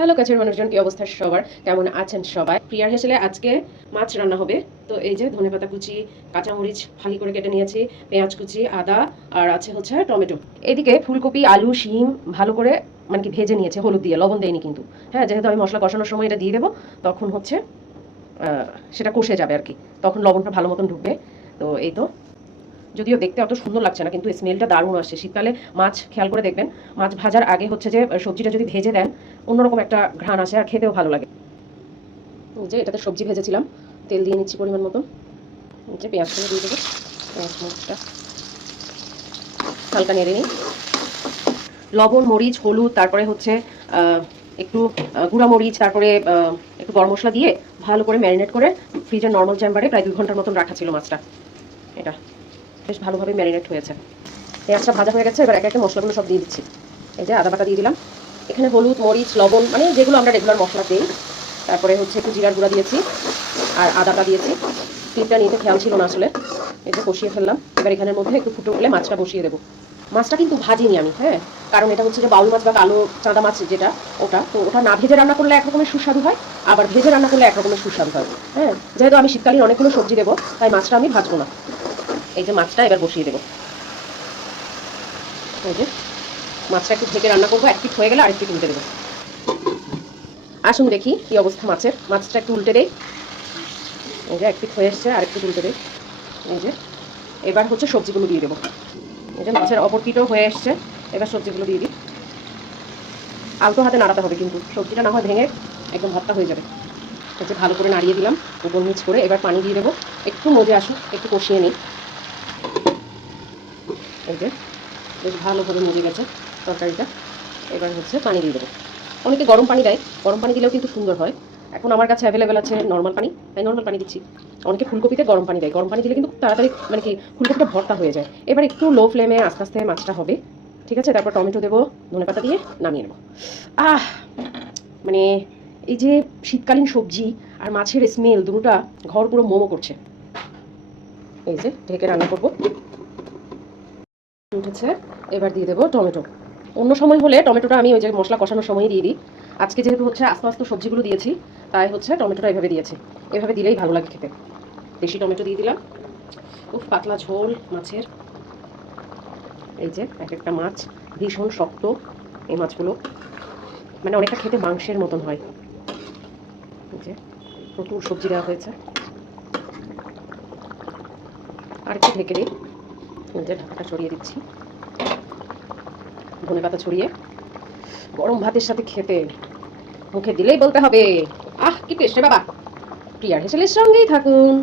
Hello কাছের মানুষজন, কি অবস্থা সবার, কেমন আছেন সবাই? প্রিয়ার হেসেলে আজকে মাছ রান্না হবে। তো এই যে ধনেপাতা কুচি, কাঁচামরিচ ফালি করে কেটে নিয়েছি, পেঁয়াজ কুচি, আদা, আর আছে হচ্ছে টমেটো। এদিকে ফুলকপি, আলু, শিম ভালো করে মানে কি ভেজে নিয়েছে, হলুদ দিয়ে, লবণ দেয়নি কিন্তু। হ্যাঁ, যেহেতু আমি মশলা কষানোর সময় এটা দিয়ে দেবো, তখন হচ্ছে সেটা কষে যাবে আর কি, তখন লবণটা ভালো মতন ঢুকবে। তো এই তো, যদিও দেখতে অত সুন্দর লাগছে না, কিন্তু স্মেলটা দারুণ আসছে। শীতকালে মাছ খেয়াল করে দেখবেন, মাছ ভাজার আগে হচ্ছে যে সবজিটা যদি ভেজে দেন, অন্যরকম একটা ঘ্রাণ আসে আর খেতেও ভালো লাগে। যে এটাতে সবজি ভেজেছিলাম, তেল দিয়ে নিচ্ছি পরিমাণ মতন। যে পেঁয়াজটা দিয়ে দেবো, পেঁয়াজ মরিচটা হালকা নেড়ে নিই। লবণ, মরিচ, হলুদ, তারপরে হচ্ছে একটু গুঁড়া মরিচ, তারপরে একটু গরম মশলা দিয়ে ভালো করে ম্যারিনেট করে ফ্রিজের নর্মাল চেম্বারে প্রায় 2 ঘন্টার মতন রাখা ছিল মাছটা। এটা বেশ ভালোভাবে ম্যারিনেট হয়েছে। পেঁয়াজটা ভাজা হয়ে গেছে, এবার একে একে মশলাগুলো সব দিয়ে দিচ্ছি। এই যে আদা বাটা দিয়ে দিলাম, এখানে হলুদ, মরিচ, লবণ, মানে যেগুলো আমরা রেগুলার মশলা দিই। তারপরে হচ্ছে একটু জিরার গুঁড়া দিয়েছি আর আদাটা দিয়েছি। ক্লিপটা নিতে খেয়াল ছিল না আসলে। এই যে কষিয়ে ফেললাম। এবার এখানের মধ্যে একটু ফুটে উঠলে মাছটা বসিয়ে দেবো। মাছটা কিন্তু ভাজিনি আমি, হ্যাঁ, কারণ এটা হচ্ছে যে বাউল মাছ বা কালো চাঁদা মাছ যেটা, ওটা তো ওটা না ভেজে রান্না করলে একরকমের সুস্বাদু হয়, আবার ভেজে রান্না করলে একরকমের সুস্বাদু হয়। হ্যাঁ, যেহেতু আমি শীতকালীন অনেকগুলো সবজি দেবো, তাই মাছটা আমি ভাজবো না। এই যে মাছটা এবার বসিয়ে দেবো। এই যে মাছটা একটু ঢেকে রান্না করবো, 1 পিঠ হয়ে গেলে আরেক পিঠ উল্টে দেবো। আসুন দেখি কি অবস্থা মাছের। মাছটা একটু উল্টে দেই। এই যে 1 পিঠ হয়ে এসছে, আরেক পিঠ উল্টে দেই। এই যে এবার হচ্ছে সবজিগুলো দিয়ে দেবো। এই যে মাছের অপর পিঠও হয়ে এসছে, এবার সবজিগুলো দিয়ে দিই। আলতো হাতে নাড়াতে হবে, কিন্তু সবজিটা না হয় ভেঙে একদম ভর্তা হয়ে যাবে। এই যে ভালো করে নাড়িয়ে দিলাম উপর নিচ করে। এবার পানি দিয়ে দেবো, একটু মজে আসুক, একটু কষিয়ে নিই। এই যে বেশ ভালোভাবে মজে গেছে তরকারিটা। এবার হচ্ছে পানি দিয়ে দেবো। অনেকে গরম পানি দেয়, গরম পানি দিলেও কিন্তু সুন্দর হয়। এখন আমার কাছে অ্যাভেলেবেল আছে নর্মাল পানি, তাই নর্মাল পানি দিচ্ছি। অনেকে ফুলকপিতে গরম পানি দেয়, গরম পানি দিলে কিন্তু খুব তাড়াতাড়ি মানে কি ফুলকপিটা ভর্তা হয়ে যায়। এবার একটু লো ফ্লেমে আস্তে আস্তে মাছটা হবে, ঠিক আছে? তারপর টমেটো দেবো, ধনেপাতা দিয়ে নামিয়ে নেবো। আহ, মানে এই যে শীতকালীন সবজি আর মাছের স্মেল দুটোটা ঘর পুরো মোমো করছে। এই যে ঢেকে রান্না করবো, উঠেছে। এবার দিয়ে দেবো টমেটো। অন্য সময় হলে টমেটোটা আমি ওই যে মশলা কষানোর সময়ই দিয়ে দিই। আজকে যেহেতু হচ্ছে আস্তে আস্তে সবজিগুলো দিয়েছি, তাই হচ্ছে টমেটোটা এভাবে দিয়েছি। এভাবে দিলেই ভালো লাগে খেতে। বেশি টমেটো দিয়ে দিলাম। খুব পাতলা ঝোল মাছের। এই যে এক একটা মাছ ভীষণ শক্ত, এই মাছগুলো মানে অনেকটা খেতে মাংসের মতন হয়। এই যে প্রচুর সবজি দেওয়া হয়েছে। আর একটু ঢেকে দিই। এই যে ঢাকাটা ছড়িয়ে দিচ্ছি, ধনেপাতা ছড়িয়ে। গরম ভাতের সাথে খেতে মুখে দিলেই বলতে হবে, আহ কি টেস্ট রে বাবা। প্রিয়ার হেসেলের সঙ্গেই থাকুন।